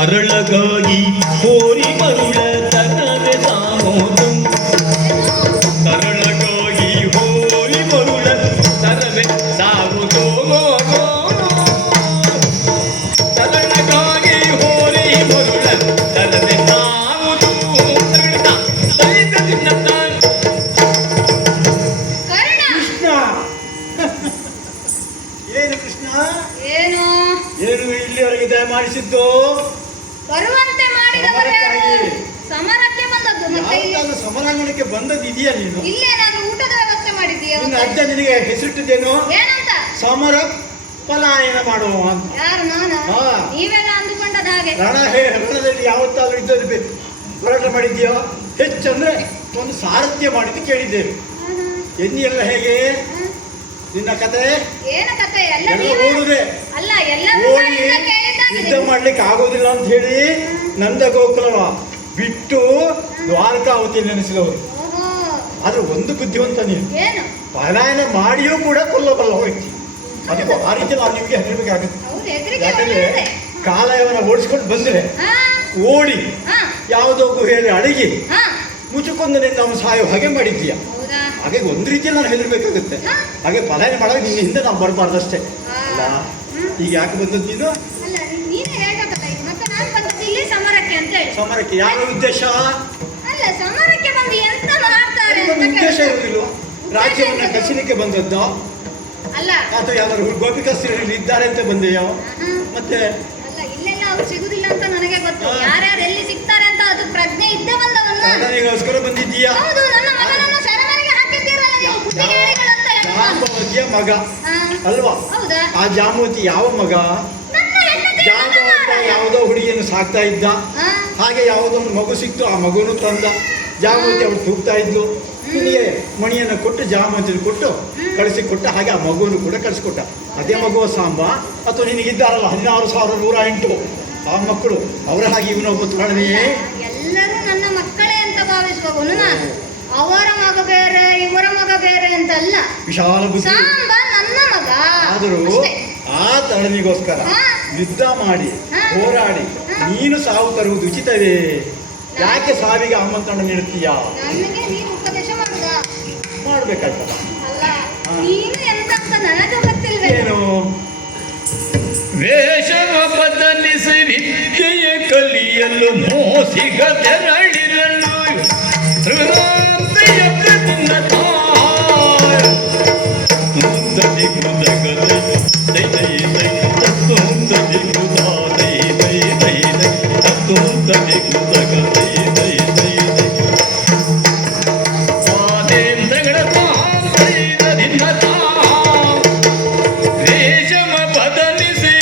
ತರಳಗಾಗಿ ಹೋರಿ ಮರುಳ ತನವೆ ಸಾಮೋದು ತರಳಗಾಗಿ ಹೋರಿ ಮರುಳ ತನವೆ ಸಾಗುತ್ತೋ ತರಳಗಾಗಿ ಹೋರಿ ಮರುಳ ತನವೆ ಸಾಗುವುದು ಏನು ಕೃಷ್ಣ ಏನು ಏನು ಇಲ್ಲಿವರೆಗೆ ದಯಮಾಡಿಸಿದ್ದು ಬರುವಂತೆ ಮಾಡಿದವರು ಯಾರು? ಸಮರಕ್ಕೆ ಬಂದದ್ದು ಮತ್ತೆ ಯಾವತ್ತಾದ್ರೂ ಸಮರಾಂಗಣಕ್ಕೆ ಬಂದದ್ದು ಇದೆಯಾ ನೀನು? ಇಲ್ಲೇನಾದ್ರೂ ಊಟದ ವ್ಯವಸ್ಥೆ ಮಾಡಿದೀಯ? ನಿನ್ನ ಅಜ್ಜ ನಿನಗೆ ಹೆಸರಿಟ್ಟಿದ್ದೇನು? ಏನಂತ? ಸಮರ ಪಲಾಯನ ಮಾಡುವ ಅಂತ. ಯಾರು ನಾನ? ನೀವೆಲ್ಲ ಅಂದುಕೊಂಡದ ಹಾಗೆ ರಣದಲ್ಲಿ ಯಾವತ್ತಾದ್ರೂ ಇದ್ದದ್ದು ಹೋರಾಟ ಮಾಡಿದ್ಯೋ? ಹೆಚ್ಚಂದ್ರೆ ಒಂದು ಸಾರಥ್ಯ ಮಾಡಿದ್ದು ಕೇಳಿದ್ದೇವೆ. ಎನ್ನಿ ಎಲ್ಲ ಹೇಗೆ ನಿನ್ನ ಕತೆ? ಏನ ಕತೆ? ಎಲ್ಲ ಓಡುದೆ ಅಲ್ಲ ಎಲ್ಲ ಓಡಿ ಯುದ್ಧ ಮಾಡ್ಲಿಕ್ಕೆ ಆಗೋದಿಲ್ಲ ಅಂತ ಹೇಳಿ ನಂದ ಗೋಕುಲವ ಬಿಟ್ಟು ದ್ವಾರಕಾವತಿ ನೆನೆಸಿದವರು. ಆದ್ರೆ ಒಂದು ಬುದ್ಧಿವಂತ ನೀನು, ಏನು ಪಲಾಯನ ಮಾಡಿಯೂ ಕೂಡ ಕೊಲ್ಲಬಲ್ಲ ಹೋಯ್ತಿ. ಅದಕ್ಕೆ ಆ ರೀತಿ ನಾವು ನಿಮ್ಗೆ ಹೆದರ್ಬೇಕಾಗುತ್ತೆ. ಯಾಕಂದ್ರೆ ಕಾಲಯವನ್ನ ಓಡಿಸ್ಕೊಂಡು ಬಂದ್ರೆ ಓಡಿ ಯಾವುದೋ ಗುಹೆಯಲ್ಲಿ ಅಡಗಿ ಮುಚ್ಚುಕೊಂಡು ನಿನ್ನ ಸಾಯೋ ಹಾಗೆ ಮಾಡಿದ್ದೀಯ. ಹಾಗೆ ಒಂದು ರೀತಿಯಲ್ಲಿ ನಾನು ಹೆದರ್ಬೇಕಾಗುತ್ತೆ. ಹಾಗೆ ಪಲಾಯನ ಮಾಡಾಗ ನಿನ್ನ ಹಿಂದೆ ನಾವು ಬರಬಾರ್ದಷ್ಟೇ ಅಲ್ಲ. ಈಗ ಯಾಕೆ ಬಂದದ್ದು ನೀನು? ಸಮರಕ್ಕೆ ಯಾವ ಉದ್ದೇಶ? ಅಲ್ಲ ಸಮರಕ್ಕೆ ಬಂದು ಎಂತ ಮಾಡ್ತಾರೆ? ಉದ್ದೇಶ ಇರುವುದಿಲ್ಲ. ರಾಜ್ಯವನ್ನ ಕಸಿಲಿಕ್ಕೆ ಬಂದದ್ದ ಅಲ್ಲ ಅಥವಾ ಯಾರು ಗೋಪಿಕಸ್ತ್ರೀಯರು ಇದ್ದಾರೆ ಅಂತ ಬಂದೆಯೋ? ಮತ್ತೆ ಅಲ್ಲ ಇಲ್ಲೆಲ್ಲ ಅವ್ರು ಸಿಗುದಿಲ್ಲ ಅಂತ ನನಗೆ ಗೊತ್ತು. ಯಾರ್ಯಾರು ಎಲ್ಲಿ ಸಿಗ್ತಾರೆ ಅಂತ ಅದು ಪ್ರಜ್ಞೆ ಇದ್ದೇ ಬಂದವನ್ನ. ನನಗೋಸ್ಕರ ಬಂದಿದ್ದೀಯಾ? ಹೌದು, ನನ್ನ ಮಗನನ್ನು ಸೆರೆಮನೆಗೆ ಹಾಕಿದ್ದೀರಲ್ಲ ನೀವು. ಬುದ್ಧಿಗೇಡಿಗಳಂತ ಜಾಂಬವತಿಯ ಮಗ ಅಲ್ವಾ? ಹೌದಾ? ಆ ಜಾಂಬವತಿ ಯಾವ ಮಗ? ಜಾಂಬವಂತ ಯಾವುದೋ ಹುಡುಗಿಯನ್ನು ಸಾಕ್ತಾ ಇದ್ದ. ಹಾಗೆ ಯಾವುದೋ ಒಂದು ಮಗು ಸಿಕ್ತು, ಆ ಮಗುನು ತಂದ. ಜಾಂಬವತಿ ಅವಳು ತೂಗ್ತಾ ಇದ್ಲು. ನಿನಗೆ ಮಣಿಯನ್ನು ಕೊಟ್ಟು ಜಾಂಬವತಿ ಕೊಟ್ಟು ಕಳಿಸಿಕೊಟ್ಟ. ಹಾಗೆ ಆ ಮಗುವನ್ನು ಕೂಡ ಕಳಿಸಿಕೊಟ್ಟ. ಅದೇ ಮಗುವ ಸಾಂಬ ಅಥವಾ ನಿನಗಿದ್ದಾರಲ್ಲ 16,108 ಆ ಮಕ್ಕಳು ಅವರ ಹಾಗೆ ಇವನೊಬ್ಬ ತಾಳನೆಯೇ? ಎಲ್ಲರೂ ನನ್ನ ಮಕ್ಕಳೇ ಅಂತ ಭಾವಿಸುವವನು ನಾನು. ಅವರ ಮಗ ಬೇರೆ ಇವರ ಮಗ ಬೇರೆ ಅಂತ ಅಲ್ಲ. ವಿಶಾಲ ಬುದ್ಧಿ. ಸಾಂಬ ನನ್ನ ಮಗ. ಆದರೂ ಆ ತಳನಿಗೋಸ್ಕರ ಯುದ್ಧ ಮಾಡಿ ಹೋರಾಡಿ ನೀನು ಸಾವು ತರುವುದು ಉಚಿತವೇ? ಯಾಕೆ ಸಾವಿಗೆ ಆಮಂತ್ರಣ ನೀಡುತ್ತೀಯಾ? ನನಗೆ ನೀನು ಉಪದೇಶ ಮಾಡುದಾ? ಮಾಡ್ಬೇಕಾಯ್ತಲ್ಲ. ಅಲ್ಲ ನೀನು ಎಂತ ಅಂತ ನನಗೆ ಗೊತ್ತಿಲ್ವೇ? ಏನು ವೇಷವ ಬದಲಿಸಿ ವಿದ್ಯೆಯ ಕಲಿಯಲು ಮೋಸಿಗ ತೆರಳಿರಲು ಹೃದಯ ಪ್ರತಿನ್ನತ ಮುಂದದಿ ಮೃದಗದ ದೈ ದೈ ದೈ ಮುಂದದಿ ಮೃದ ದೈ ದೈ ದೈ ದೈ ಮುಂದದಿ ಮೃದಗ ದೈ ದೈ ದೈ ದೈ ಸ್ವಾತಂತ್ರ್ಯಗಳ ತಾಯಿನದಿನ್ನತ ವೇಷವ ಬದಲಿಸಿ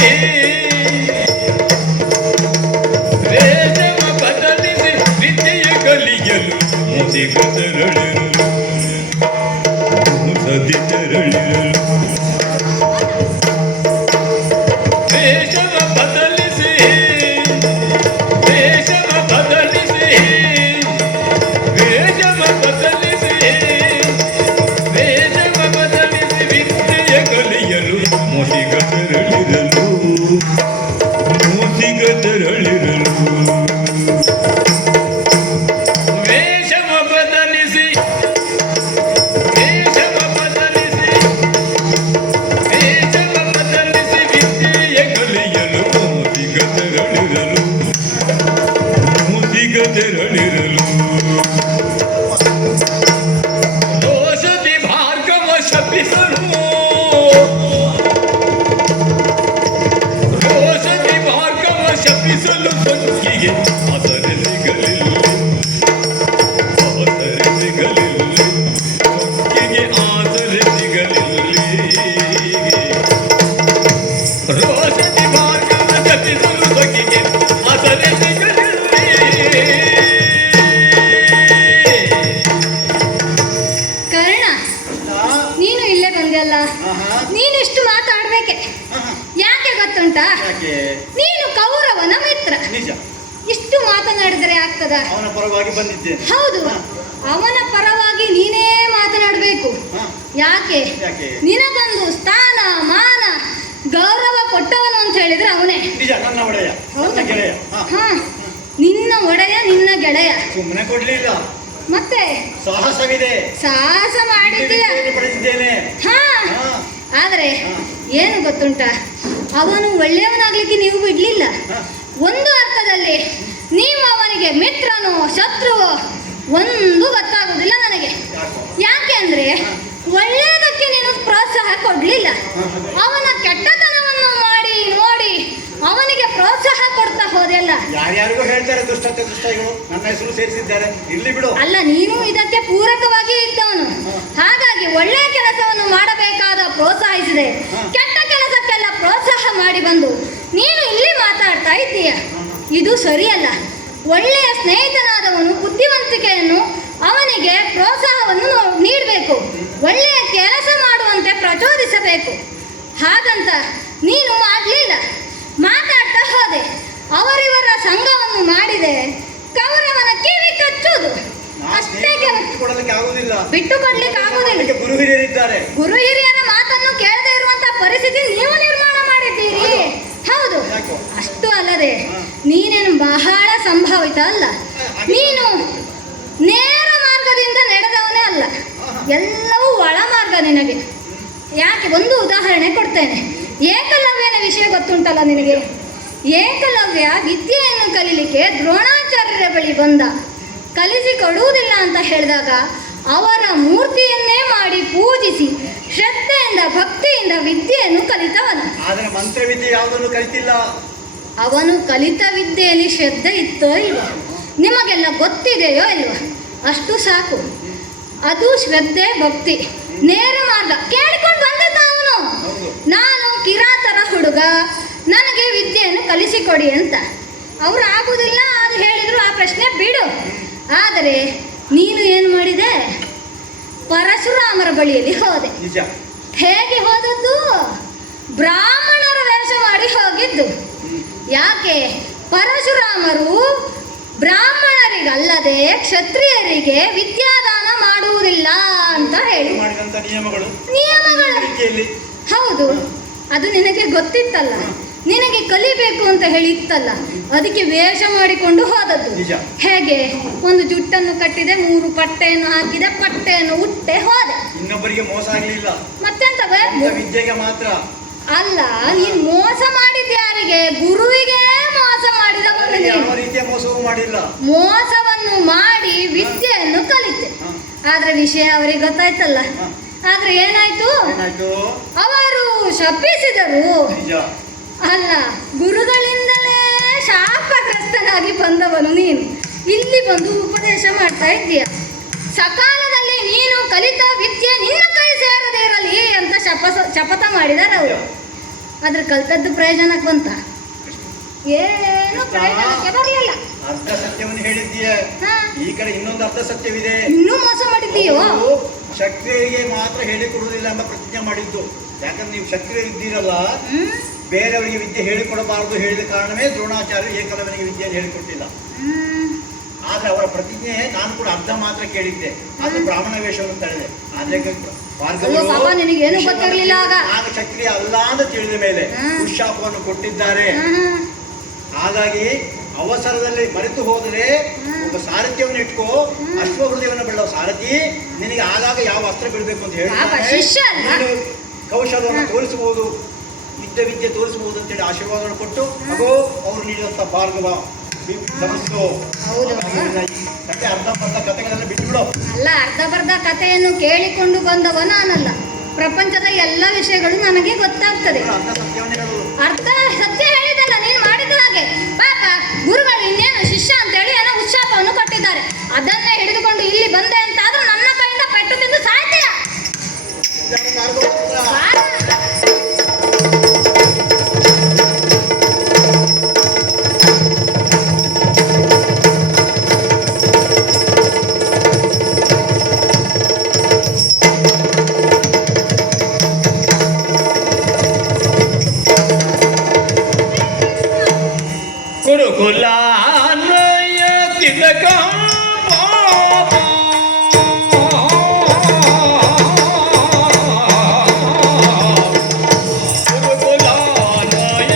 ವೇಷವ ಬದಲಿಸಿ ವಿದ್ಯೆಯ ಕಲಿಯಲು ಮೋಸಿಗ ತೆರಳಿರಲು ಮೋಸದಿ ತೆರಳಿರಲು ವೇಷವ ಬದಲಿಸಿ ವೇಷವ ಬದಲಿಸಿ ವೇಷವ ಬದಲಿಸಿ ವೇಷವ ಬದಲಿಸಿ ವಿದ್ಯೆಯ ಕಲಿಯಲು ಮೋಸಿಗ ತೆರಳಿರಲು ಮೋಸಿಗ ತೆರಳಿರಲು ವೇಷವ ಬದಲಿಸಿ ವೇಷವ ಬದಲಿಸಿ ವೇಷವ ಬದಲಿಸಿ ವಿದ್ಯೆಯ ಕಲಿಯಲು ಮೋಸಿಗ ತೆರಳಿರಲು ಮೋಸಿಗ ತೆರಳಿರಲು ದೋಷದಿ ಭಾರ್ಗವ ಶಪಿಸಲು ದೋಷದಿ ಭಾರ್ಗವ ಶಪಿಸಲು ಸೊಕ್ಕಿಗೆ ಅಸರೆ ಸಿಗಲಿಲ್ಲ ಆಸರೆ ಸಿಗಲಿಲ್ಲ ಸೊಕ್ಕಿಗೆ ಆಸರೆ ಸಿಗಲಿಲ್ಲ ರೋಷದಿ ಭಾರ್ಗವ ಶಪಿಸಲು ಸೊಕ್ಕಿಗೆ ಅಸರೆ ಸಿಗಲಿಲ್ಲ. ಕರ್ಣ ನೀನು ಇಲ್ಲೇ ಬಂದಲ್ಲ. ನೀನಿಷ್ಟು ಮಾತಾಡ್ಬೇಕೆ? ಯಾಕೆ ಗೊತ್ತುಂಟಾ? ಯಾಕೆ? ನೀನು ಕೌರವನ ಮಿತ್ರ. ನಿಜ. ಇಷ್ಟು ಮಾತನಾಡಿದರೆ ಆಗ್ತದ? ಅವನ ಪರವಾಗಿ ಬಂದಿದ್ದೇನೆ. ಹೌದು, ಅವನ ಪರವಾಗಿ ನೀನೇ ಮಾತನಾಡಬೇಕು. ಯಾಕೆ? ನಿನಗೊಂದು ಸ್ಥಾನ ಮಾನ ಗೌರವ ಕೊಟ್ಟವನು ಅಂತ ಹೇಳಿದ್ರೆ ಅವನೇ. ನಿಜ, ನನ್ನ ಒಡೆಯ. ಹೌದು, ನನ್ನ ಗೆಳೆಯ. ಹಾ. ಹಾ, ನಿನ್ನ ಒಡೆಯ ನಿನ್ನ ಗೆಳೆಯ. ಸುಮ್ಮನೆ ಕೊಡ್ಲಿಲ್ಲ, ಮತ್ತೆ ಸಾಹಸವಿದೆ, ಸಾಹಸ ಮಾಡಿದ್ದೀಯ. ವಿದ್ಯೆಯನ್ನು ಪಡೆದಿದ್ದೇನೆ. ಹಾ, ಹಾ. ಆದ್ರೆ ಹಾ. ಏನು ಗೊತ್ತುಂಟ, ಅವನು ಒಳ್ಳೆಯವನಾಗ್ಲಿಕ್ಕೆ ನೀವು ಬಿಡ್ಲಿಲ್ಲ. ಹಾ. ಒಂದು ಅರ್ಥದಲ್ಲಿ ನೀವು ಅವನಿಗೆ ಮಿತ್ರನೋ ಶತ್ರುವೋ ಒಂದು ಗೊತ್ತಾಗುದಿಲ್ಲ ನನಗೆ. ಯಾಕೋ? ಯಾಕೆ ಅಂದ್ರೆ ಒಳ್ಳೆಯದಕ್ಕೆ ನೀನು ಪ್ರೋತ್ಸಾಹ ಕೊಡ್ಲಿಲ್ಲ. ಅವನ ಕೆಟ್ಟತನವನ್ನು ಮಾಡಿ ನೋಡಿ ಅವನಿಗೆ ಪ್ರೋತ್ಸಾಹ ಕೊಡ್ತಾ ಹೋದೆಲ್ಲ. ಯಾರ್ಯಾರಿಗೂ ಹೇಳ್ತಾರೆ ದುಷ್ಟಗಳು, ನನ್ನ ಹೆಸರು ಸೇರಿಸಿದ್ದಾರೆ, ಇರ್ಲಿ ಬಿಡು. ಅಲ್ಲ, ನೀನು ಇದಕ್ಕೆ ಪೂರಕವಾಗಿ ಇದ್ದವನು, ಹಾಗಾಗಿ ಒಳ್ಳೆಯ ಕೆಲಸವನ್ನು ಮಾಡಬೇಕಾದ ಪ್ರೋತ್ಸಾಹಿಸಿದೆ. ಕೆಟ್ಟ ಕೆಲಸಕ್ಕೆಲ್ಲ ಪ್ರೋತ್ಸಾಹ ಮಾಡಿ ಬಂದು ನೀನು ಇಲ್ಲಿ ಮಾತಾಡ್ತಾ ಇದ್ದೀಯ. ಇದು ಸರಿಯಲ್ಲ. ಒಳ್ಳೆಯ ಸ್ನೇಹಿತನಾದವನು ಬುದ್ಧಿವಂತಿಕೆಯನ್ನು ಅವನಿಗೆ ಪ್ರೋತ್ಸಾಹವನ್ನು ನೀಡಬೇಕು, ಒಳ್ಳೆಯ ಕೆಲಸ ಮಾಡುವಂತೆ ಪ್ರಚೋದಿಸಬೇಕು. ಹಾಗಂತ ನೀನು ಮಾಡಲಿಲ್ಲ, ಮಾತಾಡ್ತಾ ಹೋದೆ. ಅವರಿವರ ಸಂಘವನ್ನು ಮಾಡಿದೆ, ಕೌರವನ ಕಿವಿ ಕಚ್ಚುವುದು ಅಷ್ಟೇ ಕೆಲಸ. ಕೊಡಲಿಕ್ಕೆ ಆಗುದಿಲ್ಲ, ಬಿಟ್ಟುಕೊಡ್ಲಿಕ್ಕೆ ಆಗುದಿಲ್ಲ. ಗುರು ಹಿರಿಯರಿದ್ದಾರೆ. ಗುರು ಹಿರಿಯರ ಮಾತನ್ನು ಕೇಳದೇ ಇರುವಂತ ಪರಿಸ್ಥಿತಿ ನೀವು ನಿರ್ಮಾಣ ಮಾಡಿದ್ದೀರಿ. ಹೌದು, ಅಷ್ಟು ಅಲ್ಲದೆ ನೀನೇನು ಬಹಳ ಸಂಭಾವಿತ ಅಲ್ಲ. ನೀನು ನೇರ ಮಾರ್ಗದಿಂದ ನಡೆದವನೇ ಅಲ್ಲ, ಎಲ್ಲವೂ ಒಳ ಮಾರ್ಗ ನಿನಗೆ. ಯಾಕೆ, ಒಂದು ಉದಾಹರಣೆ ಕೊಡ್ತೇನೆ. ಏಕಲವ್ಯನ ವಿಷಯ ಗೊತ್ತುಂಟಲ್ಲ ನಿನಗೆ? ಏಕಲವ್ಯ ವಿದ್ಯೆಯನ್ನು ಕಲೀಲಿಕ್ಕೆ ದ್ರೋಣಾಚಾರ್ಯರ ಬಳಿ ಬಂದ. ಕಲಿಸಿಕೊಡುವುದಿಲ್ಲ ಅಂತ ಹೇಳಿದಾಗ ಅವರ ಮೂರ್ತಿಯನ್ನೇ ಮಾಡಿ ಪೂಜಿಸಿ ಶ್ರದ್ಧೆಯಿಂದ ಭಕ್ತಿಯಿಂದ ವಿದ್ಯೆಯನ್ನು ಕಲಿತವನು. ಆದರೆ ಮಂತ್ರವಿದ್ಯೆ ಯಾವುದನ್ನು ಕಲಿತಿಲ್ಲ. ಅವನು ಕಲಿತ ವಿದ್ಯೆಯಲ್ಲಿ ಶ್ರದ್ಧೆ ಇತ್ತೋ ಇಲ್ವೋ ನಿಮಗೆಲ್ಲ ಗೊತ್ತಿದೆಯೋ ಇಲ್ವೋ, ಅಷ್ಟು ಸಾಕು. ಅದು ಶ್ರದ್ಧೆ ಭಕ್ತಿ ನೇರ ಮಾರ್ಗ ಕೇಳಿಕೊಂಡು ಬಂದಿದ್ದ ಅವನು. ನಾನು ಕಿರಾತರ ಹುಡುಗ, ನನಗೆ ವಿದ್ಯೆಯನ್ನು ಕಲಿಸಿಕೊಡಿ ಅಂತ. ಅವರು ಆಗುವುದಿಲ್ಲ ಅದು ಹೇಳಿದ್ರು, ಆ ಪ್ರಶ್ನೆ ಬಿಡು. ಆದರೆ ನೀನು ಏನು ಮಾಡಿದೆ? ಪರಶುರಾಮರ ಬಳಿಯಲ್ಲಿ ಹೋದೆ. ನಿಜ. ಹೇಗೆ ಹೋದದ್ದು? ಬ್ರಾಹ್ಮಣರ ವೇಷ ಮಾಡಿ ಹೋಗಿದ್ದು. ಯಾಕೆ? ಪರಶುರಾಮರು ಬ್ರಾಹ್ಮಣರಿಗಲ್ಲದೆ ಕ್ಷತ್ರಿಯರಿಗೆ ವಿದ್ಯಾದಾನ ಮಾಡುವುದಿಲ್ಲ ಅಂತ ಹೇಳಿ ಮಾಡಿದಂತ ನಿಯಮಗಳು. ಹೌದು, ಅದು ನಿನಗೆ ಗೊತ್ತಿತ್ತಲ್ಲ, ನಿನಗೆ ಕಲಿಬೇಕು ಅಂತ ಹೇಳಿ ಇತ್ತಲ್ಲ, ಅದಕ್ಕೆ ವೇಷ ಮಾಡಿಕೊಂಡು ಹೋದದ್ದು. ಹೇಗೆ? ಒಂದು ಜುಟ್ಟನ್ನು ಕಟ್ಟಿದೆ, 3 ಪಟ್ಟೆಯನ್ನು ಹಾಕಿದೆ, ಪಟ್ಟೆಯನ್ನು ಉಟ್ಟೆ ಹೋದೆ. ಇನ್ನೊಬ್ಬರಿಗೆ ಮೋಸ ಆಗಲಿಲ್ಲ. ಮತ್ತೆಂತ ವಿದ್ಯೆಗೆ ಮಾತ್ರ ಅಲ್ಲ. ನೀನು ಮೋಸ ಮಾಡಿದ ಯಾರಿಗೆ? ಗುರುವಿಗೆ ಮೋಸ ಮಾಡಿದವನು. ಯಾವ ರೀತಿಯ ಮೋಸವೂ ಮಾಡಿಲ್ಲ. ಮೋಸವನ್ನು ಮಾಡಿ ವಿದ್ಯೆಯನ್ನು ಕಲಿತೆ. ಆದ್ರೆ ವಿಷಯ ಅವರಿಗೆ ಗೊತ್ತಾಯ್ತಲ್ಲ. ಆದ್ರೆ ಏನಾಯ್ತು? ಅವರು ಶಪಿಸಿದರು. ಅಲ್ಲ, ಗುರುಗಳಿಂದಲೇ ಶಾಪಗ್ರಸ್ತನಾಗಿ ಬಂದವನು ನೀನು ಇಲ್ಲಿ ಬಂದು ಉಪದೇಶ ಮಾಡ್ತಾ ಇದ್ದೀಯ. ಸಕಾಲದಲ್ಲಿ ನೀನು ಕಲಿತ ವಿದ್ಯೆ ನಿನ್ನ ಕೈ ಸೇರದೇ ಇರಲಿ ಅಂತ ಶಪಥ ಮಾಡಿದಾರೆ ಅವರು. ಆದ್ರೆ ಕಲ್ತದ್ದು ಪ್ರಯೋಜನಕ್ಕೆ ಬಂತ? ಏನು ಪ್ರಯೋಜನಕ್ಕೆ ಬರಲಿಲ್ಲ. ಅರ್ಧ ಸತ್ಯವನ್ನು ಹೇಳಿದ್ದೀಯ, ಈ ಕಡೆ ಇನ್ನೊಂದು ಅರ್ಧ ಸತ್ಯವಿದೆ. ಇನ್ನೂ ಮೋಸ ಮಾಡಿದ್ದೀಯೋ? ಕ್ಷತ್ರಿಯರಿಗೆ ಮಾತ್ರ ಹೇಳಿಕೊಡುವುದಿಲ್ಲ ಎಂಬ ಪ್ರತಿಜ್ಞೆ ಮಾಡಿದ್ದು. ಯಾಕಂದ್ರೆ ನೀವು ಕ್ಷತ್ರಿಯ ಇದ್ದೀರಲ್ಲ, ಬೇರೆಯವರಿಗೆ ವಿದ್ಯೆ ಹೇಳಿಕೊಡಬಾರದು ಹೇಳಿದ ಕಾರಣವೇ ದ್ರೋಣಾಚಾರ್ಯರು ಏಕಲವ್ಯನಿಗೆ ವಿದ್ಯೆಯನ್ನು ಹೇಳಿಕೊಟ್ಟಿಲ್ಲ. ಆದ್ರೆ ಅವರ ಪ್ರತಿಜ್ಞೆ ನಾನು ಕೂಡ ಅರ್ಧ ಮಾತ್ರ ಕೇಳಿದ್ದೆ, ಅದು ಬ್ರಾಹ್ಮಣ ವೇಷವನ್ನು ತಳೆದೆ. ಆದ್ರೆ ಆಗ ಕ್ಷತ್ರಿಯ ಅಲ್ಲ ಅಂತ ತಿಳಿದ ಮೇಲೆ ದುಶ್ಶಾಪವನ್ನು ಕೊಟ್ಟಿದ್ದಾರೆ. ಹಾಗಾಗಿ ಅವಸರದಲ್ಲಿ ಮರೆತು ಹೋದರೆ ಒಬ್ಬ ಸಾರಥಿಯನ್ನು ಇಟ್ಕೋ, ಅಶ್ವಹೃದಯವನ್ನು ಬೆಳೆದ ಸಾರಥಿ ನಿನಗೆ ಆಗಾಗ ಯಾವ ಅಸ್ತ್ರ ಬಿಡಬೇಕು ಅಂತ ಹೇಳಿ ಕೌಶಲವನ್ನು ತೋರಿಸಬಹುದು, ಯುದ್ಧ ವಿದ್ಯೆ ತೋರಿಸಬಹುದು ಅಂತೇಳಿ ಆಶೀರ್ವಾದವನ್ನು ಕೊಟ್ಟು ಅಗೋ ಅವರು ನೀಡಿದಂಥ ಭಾರ್ಗವ ಗಮನಿಸು. ಕತೆ ಅರ್ಧಂಬರ್ಧ ಕಥೆಗಳೆಲ್ಲ ಬಿಟ್ಟುಬಿಡು. ಅಲ್ಲ, ಅರ್ಧಬರ್ಧ ಕಥೆಯನ್ನು ಕೇಳಿಕೊಂಡು ಬಂದವ ನಾನಲ್ಲ. ಪ್ರಪಂಚದ ಎಲ್ಲ ವಿಷಯಗಳು ನನಗೆ ಗೊತ್ತಾಗ್ತದೆ. ಅರ್ಧ ಸತ್ಯ ಹೇಳಿದಲ್ಲ ನೀನು ಮಾಡಿದ ಹಾಗೆ. ಪಾಪ ಗುರುಗಳು ಇನ್ನೇನು ಶಿಷ್ಯ ಅಂತೇಳಿ ಏನೋ ಉತ್ಸಾಹವನ್ನು ಕೊಟ್ಟಿದ್ದಾರೆ, ಅದನ್ನೇ ಹಿಡಿದುಕೊಂಡು ಇಲ್ಲಿ ಬಂದೆ ಅಂತ ಆದ್ರೂ ನನ್ನ ಕೈಯಿಂದ ಪೆಟ್ಟು ತಿಂದು ಸಾಯ್ತೀಯ. ಕುರುಕುಲಾನಯ ತಿಲಕ ಕುರುಕುಲಾನಯ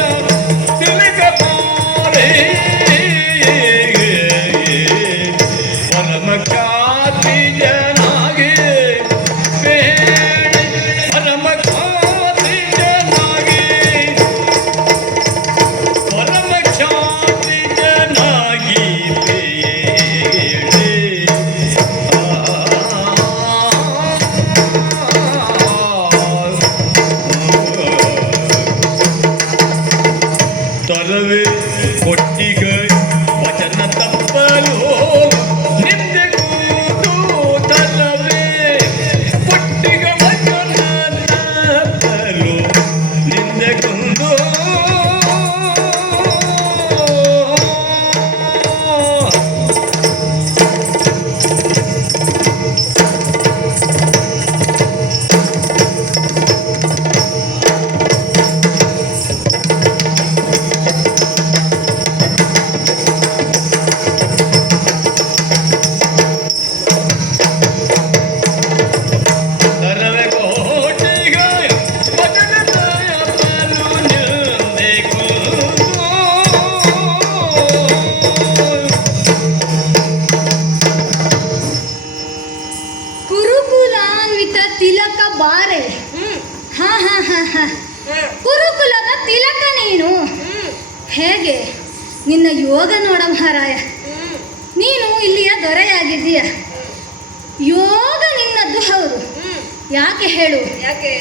ತಿಲಕ ಪಾರೇ ನಿನ್ನ ಯೋಗ ನೋಡ ಮಹಾರಾಯ. ನೀನು ಇಲ್ಲಿಯ ದೊರೆಯಾಗಿದ್ದೀಯ. ಯೋಗ ನಿನ್ನದ್ದು ಹೌದು. ಯಾಕೆ ಹೇಳು? ಯಾಕೆ?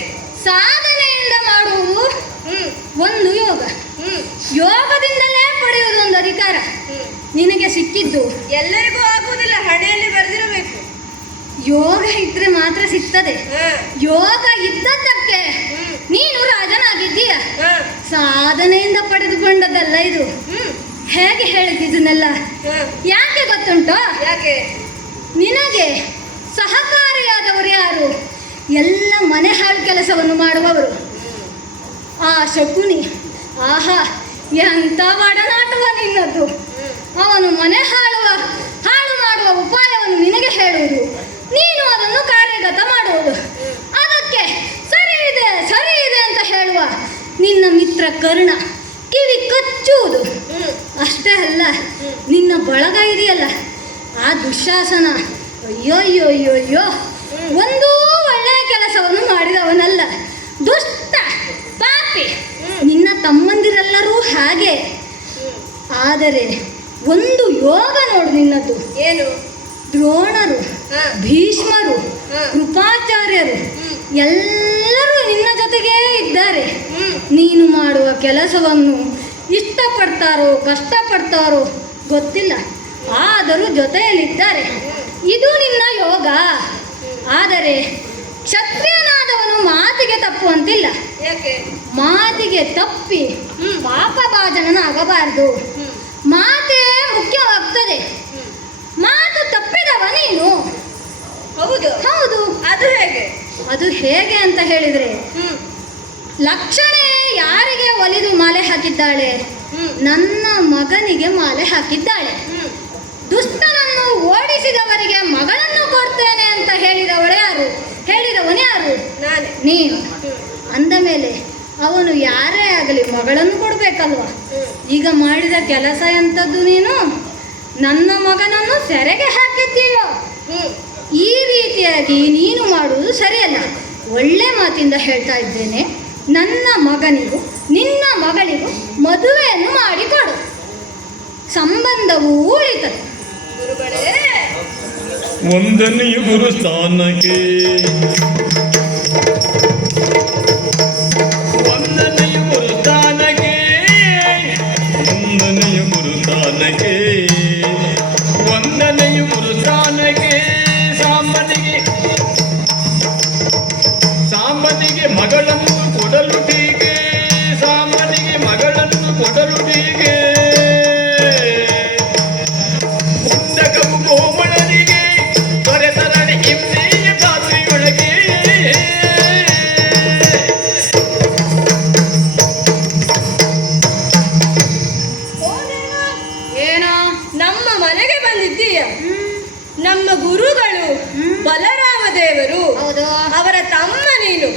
ಸಾಧನೆಯಿಂದ ಮಾಡುವುದು ಒಂದು ಯೋಗ. ಯೋಗದಿಂದಲೇ ಪಡೆಯುವುದು ಒಂದು ಅಧಿಕಾರ. ನಿನಗೆ ಸಿಕ್ಕಿದ್ದು ಎಲ್ಲರಿಗೂ ಆಗುವುದಿಲ್ಲ, ಹಣೆಯಲ್ಲಿ ಬರೆದಿರಬೇಕು. ಯೋಗ ಇದ್ರೆ ಮಾತ್ರ ಸಿಗ್ತದೆ. ಯೋಗ ಇದ್ದದ್ದಕ್ಕೆ ನೀನು ರಾಜನಾಗಿದ್ದೀಯ. ಸಾಧನೆಯಿಂದ ಪಡೆದುಕೊಂಡದ್ದಲ್ಲ ಇದು. ಹೇಗೆ ಹೇಳಿದ್ದನ್ನೆಲ್ಲ ಯಾಕೆ ಗೊತ್ತುಂಟೋ? ಯಾಕೆ? ನಿನಗೆ ಸಹಕಾರಿಯಾದವರು ಯಾರು? ಎಲ್ಲ ಮನೆ ಹಾಳು ಕೆಲಸವನ್ನು ಮಾಡುವವರು. ಆ ಶಕುನಿ, ಆಹಾ ಎಂಥ ಒಡನಾಟವ ನಿನ್ನದ್ದು. ಅವನು ಮನೆ ಹಾಳು ಮಾಡುವ ಉಪಾಯವನ್ನು ನಿನಗೆ ಹೇಳುವುದು, ನೀನು ಅದನ್ನು ಕಾರ್ಯಗತ ಮಾಡುವುದು. ಅದಕ್ಕೆ ಸರಿ ಇದೆ ಅಂತ ಹೇಳುವ ನಿನ್ನ ಮಿತ್ರ ಕರ್ಣ ಕಿವಿ ಕಚ್ಚುವುದು. ಅಷ್ಟೇ ಅಲ್ಲ, ನಿನ್ನ ಬಳಗ ಇದೆಯಲ್ಲ ಆ ದುಶ್ಯಾಸನ, ಅಯ್ಯೋ ಒಂದೂ ಒಳ್ಳೆಯ ಕೆಲಸವನ್ನು ಮಾಡಿದವನಲ್ಲ, ದುಷ್ಟ ಪಾಪಿ. ನಿನ್ನ ತಮ್ಮಂದಿರೆಲ್ಲರೂ ಹಾಗೆ. ಆದರೆ ಒಂದು ಯೋಗ ನೋಡು ನಿನ್ನದು. ಏನು? ದ್ರೋಣರು, ಭೀಷ್ಮರು, ಕೃಪಾಚಾರ್ಯರು ಎಲ್ಲರೂ ನಿನ್ನ ಜೊತೆಗೇ ಇದ್ದಾರೆ. ನೀನು ಮಾಡುವ ಕೆಲಸವನ್ನು ಇಷ್ಟಪಡ್ತಾರೋ ಕಷ್ಟಪಡ್ತಾರೋ ಗೊತ್ತಿಲ್ಲ, ಆದರೂ ಜೊತೆಯಲ್ಲಿದ್ದಾರೆ. ಇದು ನಿನ್ನ ಯೋಗ. ಆದರೆ ಕ್ಷತ್ರಿಯನಾದವನು ಮಾತಿಗೆ ತಪ್ಪುವಂತಿಲ್ಲ. ಯಾಕೆ? ಮಾತಿಗೆ ತಪ್ಪಿ ಪಾಪಭಾಜನನಾಗಬಾರದು. ಮಾತೇ ಮುಖ್ಯವಾಗ್ತದೆ. ಮಾತು ತಪ್ಪಿದವ ನೀನು. ಹೌದು. ಅದು ಹೇಗೆ ಅಂತ ಹೇಳಿದ್ರೆ, ಲಕ್ಷಣೆ ಯಾರಿಗೆ ಒಲಿದು ಮಾಲೆ ಹಾಕಿದ್ದಾಳೆ? ನನ್ನ ಮಗನಿಗೆ ಮಾಲೆ ಹಾಕಿದ್ದಾಳೆ. ದುಷ್ಟನನ್ನು ಓಡಿಸಿದವರಿಗೆ ಮಗಳನ್ನು ಕೊಡ್ತೇನೆ ಅಂತ ಹೇಳಿದವನು ಯಾರು? ನೀನು. ಅಂದ ಮೇಲೆ ಅವನು ಯಾರೇ ಆಗಲಿ ಮಗಳನ್ನು ಕೊಡಬೇಕಲ್ವ? ಈಗ ಮಾಡಿದ ಕೆಲಸ ಎಂಥದ್ದು? ನೀನು ನನ್ನ ಮಗನನ್ನು ಸೆರೆಗೆ ಹಾಕಿದ್ದೀಯೋ? ಈ ರೀತಿಯಾಗಿ ನೀನು ಮಾಡುವುದು ಸರಿಯಲ್ಲ. ಒಳ್ಳೆ ಮಾತಿಂದ ಹೇಳ್ತಾ ಇದ್ದೇನೆ, ನನ್ನ ಮಗನಿಗೂ ನಿನ್ನ ಮಗಳಿಗೂ ಮದುವೆಯನ್ನು ಮಾಡಿಕೊಡು. ಸಂಬಂಧವೂ ಉಳಿತದೆ. ಗುರುಗಳೇ, ಒಂದನೆಯ ಗುರುಸ್ಥಾನಕ್ಕೆ ಸಾಂಬನಿಗೆ ಮಗಳನ್ನು ಕೊಡಲು ಟೀಕೆ, ಸಾಂಬನಿಗೆ ಮಗಳನ್ನು ಕೊಡಲು ಟೀಕೆ. ಉಂಡಕವು ಕೋಮಳನಿಗೆ ದೊರೆತರಡೆ ಹಿಂಸೆಯ ಖಾತ್ರಿಯೊಳಗೆ. ಏನೋ ನಮ್ಮ ಮನೆಗೆ ಬಂದಿದ್ದೀಯ? ನಮ್ಮ ಗುರುಗಳು ಬಲರಾಮ ದೇವರು, ಅವರ ತಮ್ಮ ನೀನು.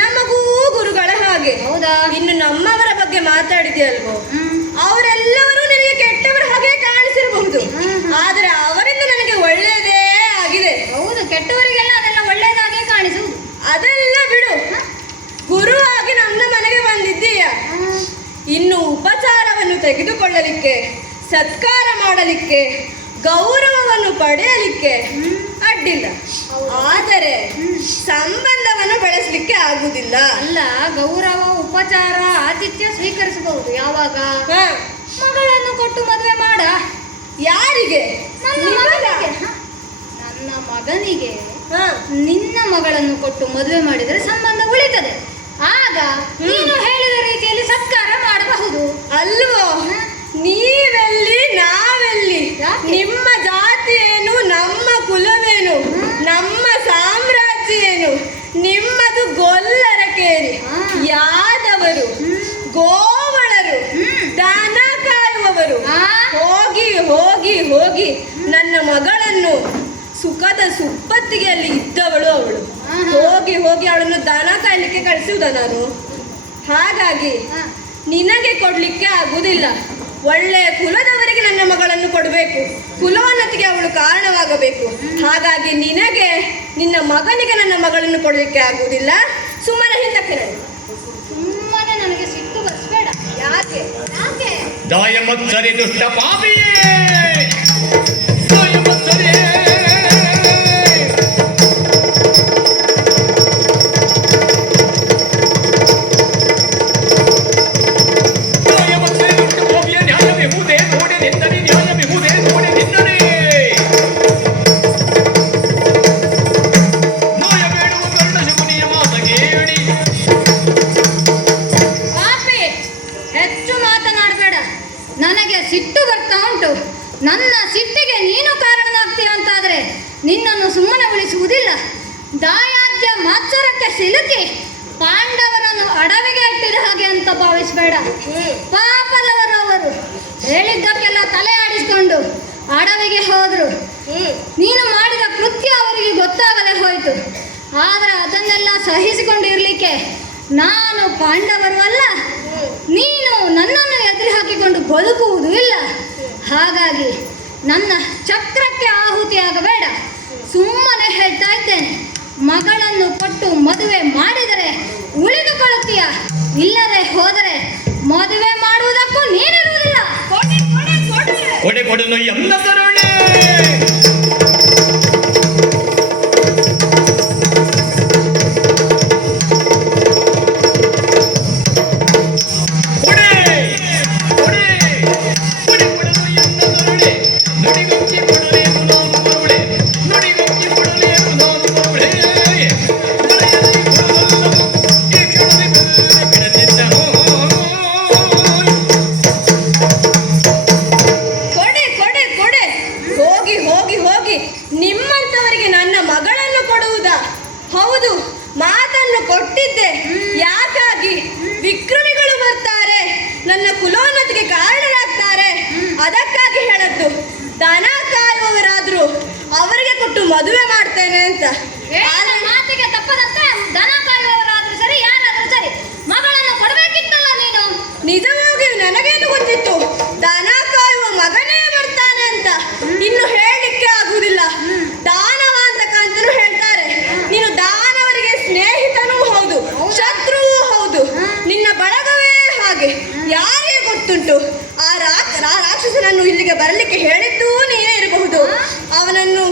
ನಮಗೂ ಗುರುಗಳ ಹಾಗೆ. ಹೌದಾ? ಇನ್ನು ನಮ್ಮವರ ಬಗ್ಗೆ ಮಾತಾಡಿದೆಯಲ್ವೋ, ಅವರೆಲ್ಲರೂ ನನಗೆ ಕೆಟ್ಟವರ ಹಾಗೆ ಕಾಣಿಸಿರಬಹುದು, ಆದರೆ ಅವರಿಂದ ನನಗೆ ಒಳ್ಳೆಯದೇ ಆಗಿದೆ. ಹೌದು, ಕೆಟ್ಟವರಿಗೆಲ್ಲ ಅದೆಲ್ಲ ಒಳ್ಳೆಯದಾಗಿ ಕಾಣಿಸುವುದು. ಅದೆಲ್ಲ ಬಿಡು, ಗುರುವಾಗಿ ನನ್ನ ಮನೆಗೆ ಬಂದಿದ್ದೀಯ. ಇನ್ನು ಉಪಚಾರವನ್ನು ತೆಗೆದುಕೊಳ್ಳಲಿಕ್ಕೆ, ಸತ್ಕಾರ ಮಾಡಲಿಕ್ಕೆ, ಗೌರವವನ್ನು ಪಡೆಯಲಿಕ್ಕೆ ಅಡ್ಡಿಲ್ಲ. ಆದರೆ ಸಂಬಂಧವನ್ನು ಬೆಳೆಸಲಿಕ್ಕೆ ಆಗುವುದಿಲ್ಲ. ಅಲ್ಲ, ಗೌರವ ಉಪಚಾರ ಆತಿಥ್ಯ ಸ್ವೀಕರಿಸಬಹುದು. ಯಾವಾಗ? ಮಗಳನ್ನು ಕೊಟ್ಟು ಮದುವೆ ಮಾಡ. ಯಾರಿಗೆ? ನನ್ನ ಮಗನಿಗೆ ನಿನ್ನ ಮಗಳನ್ನು ಕೊಟ್ಟು ಮದುವೆ ಮಾಡಿದರೆ ಸಂಬಂಧ ಉಳಿತದೆ. ಆಗ ನೀನು ಹೇಳಿದ ರೀತಿಯಲ್ಲಿ ಸತ್ಕಾರ ಮಾಡಬಹುದು ಅಲ್ವೋ? ನೀವೆಲ್ಲಿ ನಾವೆಲ್ಲಿ? ನಿಮ್ಮ ಜಾತಿ ಏನು, ನಮ್ಮ ಕುಲವೇನು, ನಮ್ಮ ಸಾಮ್ರಾಜ್ಯ ಏನು? ನಿಮ್ಮದು ಗೊಲ್ಲರಕೇರಿ, ಯಾದವರು, ಗೋವಳರು, ದನ ಕಾಯುವವರು. ಹೋಗಿ ಹೋಗಿ ಹೋಗಿ ನನ್ನ ಮಗಳನ್ನು ಸುಖದ ಸುಪ್ಪತ್ತಿಗೆ ಅಲ್ಲಿ ಇದ್ದವಳು ಅವಳು. ಹೋಗಿ ಹೋಗಿ ಅವಳನ್ನು ದನ ಕಾಯಲಿಕ್ಕೆ ಕಳಿಸುವುದ ನಾನು? ಹಾಗಾಗಿ ನಿನಗೆ ಕೊಡ್ಲಿಕ್ಕೆ ಆಗುವುದಿಲ್ಲ. ಒಳ್ಳೆಯ ಕುಲದವರಿಗೆ ನನ್ನ ಮಗಳನ್ನು ಕೊಡಬೇಕು, ಕುಲೋನ್ನತಿಗೆ ಅವಳು ಕಾರಣವಾಗಬೇಕು. ಹಾಗಾಗಿ ನಿನಗೆ, ನಿನ್ನ ಮಗನಿಗೆ ನನ್ನ ಮಗಳನ್ನು ಕೊಡಲಿಕ್ಕೆ ಆಗುವುದಿಲ್ಲ. ಸುಮ್ಮನೆ ಹಿಂದಕ್ಕೆ ನಡೆ. ಸುಮ್ಮನೆ ನನಗೆ ಸಿಟ್ಟು ಬರಿಸಬೇಡ. ಯಾಕೆ? ಯಾಕೆ? ದಾಯಮತ್ಸರಿ ದುಷ್ಟ ಪಾಪಿಯೇ ದಾಯಮತ್ಸರಿ ದುಷ್ಟ ಪಾಪಿಯ ನ್ಯಾಯವೆಂಬುದೇ ನೋಡೆನೆಂದರೆ ನ್ಯಾಯವೆಂಬುದೇ ನೋಡೆನೆಂದರೆ ನ್ಯಾಯ ಬೇಡುವ ಗರುಡ ಶಕುನಿಯ ಮಾತ ಕೇಳಿ ಪಾಪಿ, ಹೆಚ್ಚು ಮಾತನಾಡಬೇಡ. ನನಗೆ ಸಿಟ್ಟು ಬರ್ತಾ ಉಂಟು. ನನ್ನ ಸಿಟ್ಟಿಗೆ ನೀನು ಕಾರಣನಾಗ್ತೀಯ ಅಂತಾದರೆ ನಿನ್ನನ್ನು ಸುಮ್ಮನೆ ಉಳಿಸುವುದಿಲ್ಲ. ದಾಯಾದ್ಯ ಮಾತ್ಸರಕ್ಕೆ ಸಿಲುಕಿ ಪಾಂಡವರನ್ನು ಅಡವಿಗೆ ಇಟ್ಟಿದ ಹಾಗೆ ಅಂತ ಭಾವಿಸಬೇಡ. ಪಾಪದವರವರು ಹೇಳಿದ್ದಕ್ಕೆಲ್ಲ ತಲೆ ಆಡಿಸಿಕೊಂಡು ಅಡವಿಗೆ ಹೋದರು. ನೀನು ಮಾಡಿದ ಕೃತ್ಯ ಅವರಿಗೆ ಗೊತ್ತಾಗದೆ ಹೋಯಿತು. ಆದರೆ ಅದನ್ನೆಲ್ಲ ಸಹಿಸಿಕೊಂಡಿರಲಿಕ್ಕೆ ನಾನು ಪಾಂಡವರು ಅಲ್ಲ, ನೀನು ನನ್ನನ್ನು ಎದುರು ಹಾಕಿಕೊಂಡು ಬದುಕುವುದು ಇಲ್ಲ. ಹಾಗಾಗಿ ನನ್ನ ಚಕ್ರಕ್ಕೆ ಆಹುತಿಯಾಗಬೇಡ. ಸುಮ್ಮನೆ ಹೇಳ್ತಾ ಇದ್ದೇನೆ, ಮಗಳನ್ನು ಕೊಟ್ಟು ಮದುವೆ ಮಾಡಿದರೆ ಉಳಿದುಕೊಳ್ಳುತ್ತೀಯ, ಇಲ್ಲದೆ ಹೋದರೆ ಮದುವೆ ಮಾಡುವುದಕ್ಕೂ ನೀನಿರುವುದಿಲ್ಲ. ಕೊಡೆ ಕೊಡಲು ಎಲ್ಲ ತರುಣೆ ನಿಮ್ಮಂತವರಿಗೆ ನನ್ನ ಮಗಳನ್ನು ಕೊಡುವುದಾ? ಹೌದು, ಮಾತನ್ನು ಕೊಟ್ಟಿದ್ದೆ. ಯಾಕಾಗಿ? ವಿಕ್ರಮಿಗಳು ಬರ್ತಾರೆ, ನನ್ನ ಕುಲೋನ್ನತಿಗೆ ಕಾರಣರಾಗ್ತಾರೆ, ಅದಕ್ಕಾಗಿ ಹೇಳದ್ದು. ದನ ಕಾಯುವವರಾದ್ರು ಅವರಿಗೆ ಕೊಟ್ಟು ಮದುವೆ ಮಾಡ್ತೇನೆ ಅಂತ. ಮಾತಿಗೆ ತಪ್ಪದಂತೆ ದನ ಕಾಯುವವರಾದ್ರೂ ಸರಿ, ಯಾರಾದ್ರೂ ಸರಿ, ಮಗಳನ್ನು ಕೊಡಬೇಕಿತ್ತಲ್ಲ ನೀನು. ನಿಜವಾಗಿಯೂ ನನಗೇನು ಗೊತ್ತಿತ್ತು ದನ ಕಾಯುವ ಮಗನೇ ಬರ್ತಾನೆ ಅಂತ. ಇನ್ನು ಹೇಳಲಿಕ್ಕೆ ಆಗುವುದಿಲ್ಲ. ದಾನವ ಅಂತ ಕಾಂತನು ಹೇಳ್ತಾರೆ. ನೀನು ದಾನವರಿಗೆ ಸ್ನೇಹಿತನೂ ಹೌದು, ಶತ್ರುವೂ ಹೌದು. ನಿನ್ನ ಬಳಗವೇ ಹಾಗೆ. ಯಾರಿಗೆ ಗೊತ್ತುಂಟು, ಆ ರಾಕ್ಷಸನನ್ನು ಇಲ್ಲಿಗೆ ಬರಲಿಕ್ಕೆ ಹೇಳಿದ್ದೂ ನೀನೇ ಇರಬಹುದು. ಅವನನ್ನು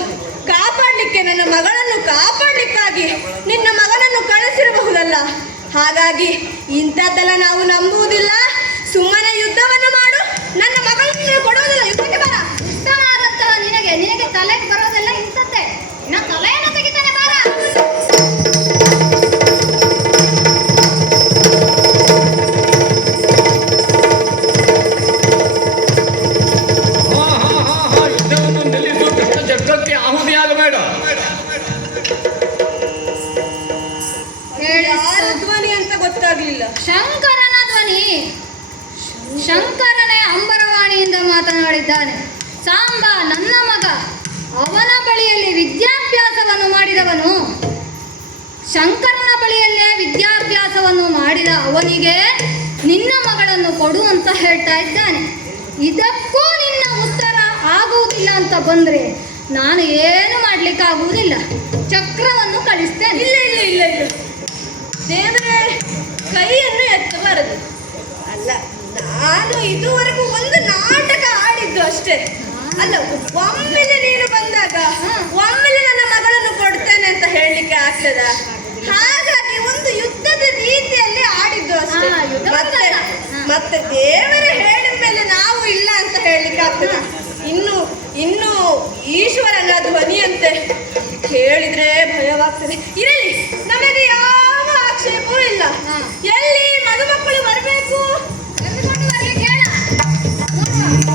ಕಾಪಾಡಲಿಕ್ಕೆ, ನನ್ನ ಮಗಳನ್ನು ಕಾಪಾಡಲಿಕ್ಕಾಗಿ ನಿನ್ನ ಮಗನನ್ನು ಕಳಿಸಿರಬಹುದಲ್ಲ. ಹಾಗಾಗಿ ಇಂಥದ್ದೆಲ್ಲ ನಾವು ನಂಬುವುದಿಲ್ಲ. ಸುಮ್ಮನೆ ಯುದ್ಧವನ್ನು ಮಾಡು, ನನ್ನ ಮಗಳನ್ನು ಕೊಡುವುದಿಲ್ಲ. ಯುದ್ಧಕ್ಕೆ ಬರ. ಇಷ್ಟವಾದಂತಹ ನಿನಗೆ ತಲೆಗೆ ಬರೋದೆಲ್ಲ ಇಂಥದ್ದೇ. ಇನ್ನ ತಲೆಯನ್ನು ತೆಗಿತಾನೆ ಬಾರ. ಯುದ್ಧವನ್ನು ನಿಲ್ಲಿಸು, ಕೃಷ್ಣ ಚಕ್ರಕ್ಕೆ ಆಹುತಿಯಾಗಬೇಡ. ಯಾರ ಧ್ವನಿ ಅಂತ ಗೊತ್ತಾಗ್ಲಿಲ್ಲ. ಶಂಕರನ ಧ್ವನಿ. ಶಂಕರನೇ ಅಂಬರವಾಣಿಯಿಂದ ಮಾತನಾಡಿದ್ದಾನೆ. ಸಾಂಬ ನನ್ನ ಮಗ, ಅವನ ಬಳಿಯಲ್ಲಿ ವಿದ್ಯಾಭ್ಯಾಸವನ್ನು ಮಾಡಿದವನು. ಶಂಕರನ ಬಳಿಯಲ್ಲೇ ವಿದ್ಯಾಭ್ಯಾಸವನ್ನು ಮಾಡಿದ ಅವನಿಗೆ ನಿನ್ನ ಮಗಳನ್ನು ಕೊಡು ಅಂತ ಹೇಳ್ತಾ ಇದ್ದಾನೆ. ಇದಕ್ಕೂ ನಿನ್ನ ಉತ್ತರ ಆಗುವುದಿಲ್ಲ ಅಂತ ಬಂದರೆ ನಾನು ಏನು ಮಾಡ್ಲಿಕ್ಕಾಗುವುದಿಲ್ಲ. ಚಕ್ರವನ್ನು ಕಳಿಸ್ತೇನೆ. ಇಲ್ಲ ಇಲ್ಲ ಇಲ್ಲ ಇಲ್ಲ, ದೇವರೇ ಕೈಯನ್ನು ಎತ್ತಬಾರದು. ಅಲ್ಲ, ನಾನು ಇದುವರೆಗೂ ಒಂದು ನಾಟಕ ಆಡಿದ್ದು ಅಷ್ಟೇ. ಅಲ್ಲ, ಒಮ್ಮೆಲೆ ನೀನು ಬಂದಾಗ ಒಮ್ಮೆಲೆ ನನ್ನ ಮಗಳನ್ನು ಕೊಡ್ತೇನೆ ಅಂತ ಹೇಳಲಿಕ್ಕೆ ಆಗ್ತದ? ಹಾಗಾಗಿ ಒಂದು ಯುದ್ಧದ ರೀತಿಯಲ್ಲಿ ಆಡಿದ್ದು ಅಷ್ಟೇ. ಮತ್ತೆ ದೇವರ ಹೇಳಿದ ಮೇಲೆ ನಾವು ಇಲ್ಲ ಅಂತ ಹೇಳಲಿಕ್ಕೆ ಆಗ್ತದ? ಇನ್ನು ಈಶ್ವರನ ಧ್ವನಿಯಂತೆ ಕೇಳಿದ್ರೆ ಭಯವಾಗ್ತದೆ. ಇರಲಿ, ನಮಗೆ ಯಾವ ಆಕ್ಷೇಪವೂ ಇಲ್ಲ. ಎಲ್ಲಿ ಮದುಮಗ